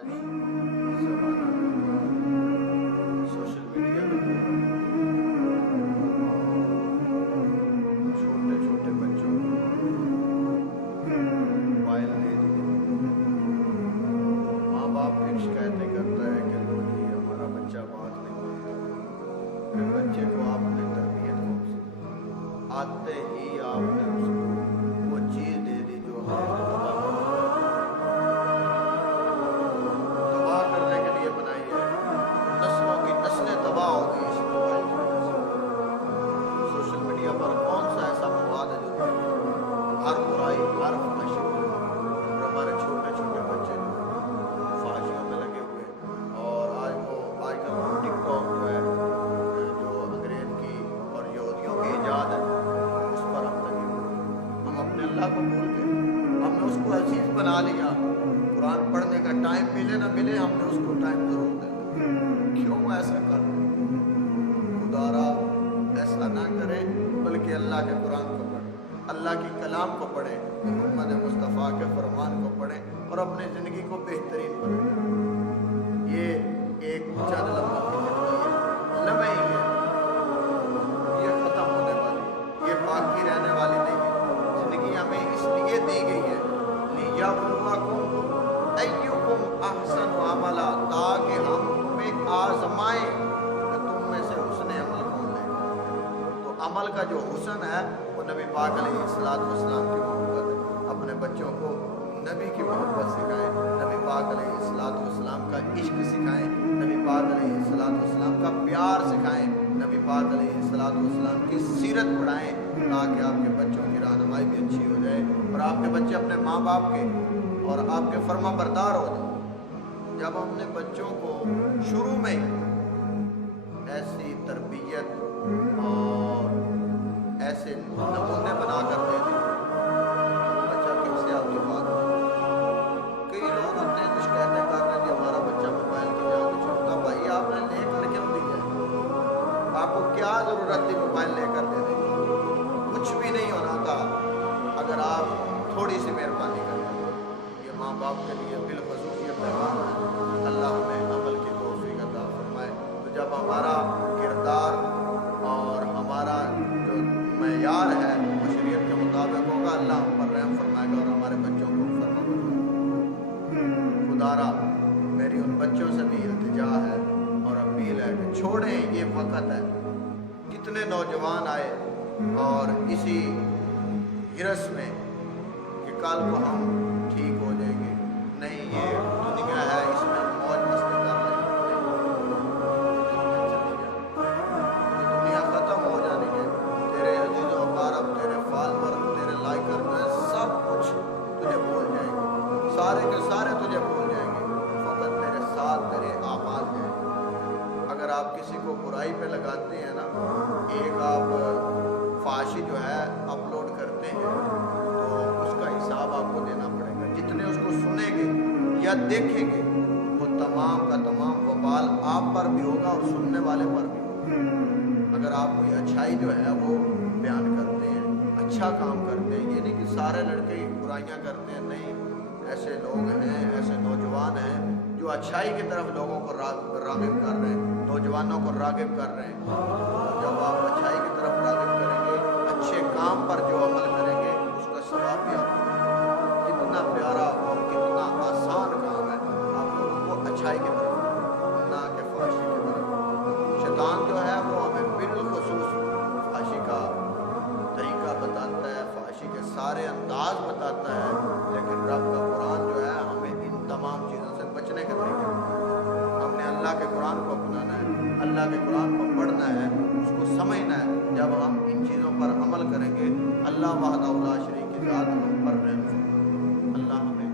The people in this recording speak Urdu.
آج زمانہ سوشل میڈیا کا دور ہے اور چھوٹے چھوٹے بچوں کو موبائل دے دیے۔ ماں باپ ایک شکایتیں کرتا ہے کہ لو جی ہمارا بچہ بات نہیں مانتا۔ پھر بچے کو آپ نے تربیت کون سی آتے ہی آپ نے اس کو وہ چیز دے دی جو تباہ کرنے کے لیے بنائی ہے۔ نسلوں کی نسلیں تباہ ہو گئی اس موبائل کی وجہ سے۔ سوشل میڈیا پر کون سا ایسا مواد ہے جو ہر برائی ہر فحاشی اور ہمارے چھوٹے چھوٹے بچے جو فحاشیوں میں لگے ہوئے اور آج کل وہ ٹک ٹاک جو ہے جو انگریز کی اور یہودیوں کی ایجاد ہے اس پر ہم لگے ہوئے۔ ہم اپنے اللہ کو بھول گئے، ہم نے اس کو عزیز بنا لیا۔ قرآن پڑھنے کا ٹائم ملے نہ ملے ہم نے اس کو ٹائم ضرور دے۔ کیوں ایسا کر خدا را ایسا نہ کرے، بلکہ اللہ کے قرآن کو پڑھیں، اللہ کی کلام کو پڑھیں، محمد مصطفیٰ کے فرمان کو پڑھیں اور اپنی زندگی کو بہترین بنائیں۔ یہ ایک چند لمحوں کی زندگی ہے، لمحے ہی ہے، یہ ختم ہونے والی، یہ باقی رہنے والی نہیں ہے۔ زندگی ہمیں اس لیے دی گئی ہے لِيَبْلُوَكُمْ أَيُّكُمْ أَحْسَنُ عَمَلًا، تاکہ ہم تمہیں آزمائیں کہ تم میں سے حسن عمل کون لے۔ تو عمل کا جو حسن ہے وہ نبی پاک علیہ السلام کی محبت ہے۔ اپنے بچوں کو نبی کی محبت سکھائیں، نبی پاک علیہ السلام کا عشق سکھائیں، نبی پاک علیہ السلام کا پیار سکھائیں، نبی پاک علیہ السلام کی سیرت پڑھائیں، تاکہ آپ کے بچوں کی رہنمائی بھی اچھی ہو جائے اور آپ کے بچے اپنے ماں باپ کے اور آپ کے فرما بردار ہو جائیں۔ جب ہم نے بچوں کو شروع میں ایسی تربیت اور ایسے نمونے بنا کر دے دیں، بچہ کیسے آپ کی بات کرے؟ کئی لوگ ہوتے ہیں کچھ کہتے ہیں کہ ہمارا بچہ موبائل کی جگہ چھوڑتا، بھائی آپ نے لے کر کیوں دی ہے؟ آپ کو کیا ضرورت تھی موبائل لے کر دے دیں؟ کچھ بھی نہیں ہونا تھا اگر آپ تھوڑی سی مہربانی کریں۔ یہ ماں باپ کے لیے بالخصوص یہ پیغام ہے۔ اللہ ہمیں عمل کی توفیق عطا فرمائے۔ تو جب ہمارا کردار اور ہمارا جو معیار ہے وہ شریعت کے مطابق ہوگا، اللہ ہم پر رحم فرمائے گا اور ہمارے بچوں کو فرما بردار۔ خدا را میری ان بچوں سے بھی التجا ہے اور اپیل ہے کہ چھوڑیں، یہ وقت ہے۔ کتنے نوجوان آئے اور اسی ہرس میں کہ کل کو ہم ٹھیک ہو جائیں گے، نہیں یہ دنیا ہے اس میں موج مستی کر رہے ہیں، دنیا ختم ہو جانی ہے۔ تیرے عزیز و اقارب، تیرے فالور، تیرے لائکر جو ہے سب کچھ تجھے بھول جائیں گے، سارے کے سارے تجھے بھول جائیں گے، فقط تیرے ساتھ تیرے اعمال جائیں گے۔ اگر آپ کسی کو برائی پہ لگاتے ہیں نا، ایک آپ فحاشی جو ہے اپلوڈ کرتے ہیں تو اس کا حساب آپ کو دینا پڑے گا۔ جتنے اس کو سنیں گے یا دیکھیں گے وہ تمام کا تمام وبال آپ پر بھی ہوگا اور سننے والے پر بھی ہوگا۔ اگر آپ کوئی اچھائی جو ہے وہ بیان کرتے ہیں، اچھا کام کرتے ہیں، یہ نہیں کہ سارے لڑکے ہی برائیاں کرتے ہیں، نہیں، ایسے لوگ ہیں، ایسے نوجوان ہیں جو اچھائی کی طرف لوگوں کو راغب کر رہے ہیں، نوجوانوں کو راغب کر رہے ہیں۔ جب آپ اچھائی کی طرف راغب کریں گے، اچھے کام پر جو عمل کریں گے اس کا ثواب بھی آپ کو ملے گا۔ کتنا پیارا اور کتنا آسان کام ہے آپ لوگوں کو اچھائی کی طرف نہ کہ فحاشی کی طرف۔ شیطان جو ہے وہ ہمیں بالخصوص فحاشی کا طریقہ بتاتا ہے، فحاشی کے سارے انداز بتاتا ہے، لیکن رب کا قرآن جو ہے ہمیں ان تمام چیزوں سے بچنے کے طریقے بتاتا ہے۔ ہم نے اللہ کے قرآن کو اپنانا ہے، اللہ کے قرآن کو پڑھنا ہے، اس کو سمجھنا ہے۔ جب ہم ان چیزوں پر عمل کریں گے، اللہ وحدہ لا شریک کی ذات ہم پر رحم فرمائے۔ اللہ ہمیں